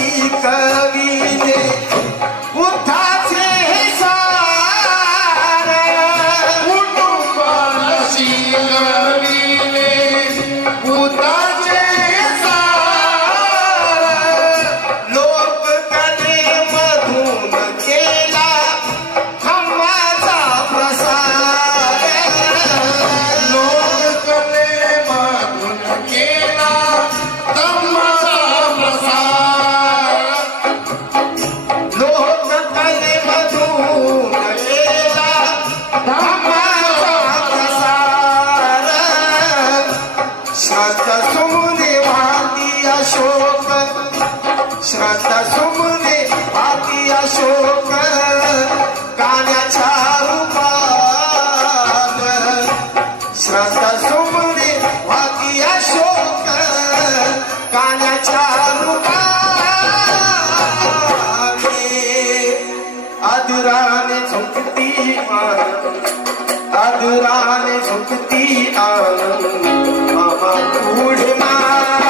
शिकविले बुद्धाचे सार कुटुंबाला शिकविले बुद्धाचे सार लोककलेमधून केला धम्माचा प्रसार लोककलेमधून केला धम्माचा प्रसार लोककलेमधून केला धम्माचा प्रसार श्रद्धा सुमने भाती अशोक श्रद्धा सुमने भाती अशोक कान्याच्या रूपात श्रद्धा सुमने भाती अशोक कान्याच्या रूपात आदराने झुकती आदराने झुकती मामा पुढे मान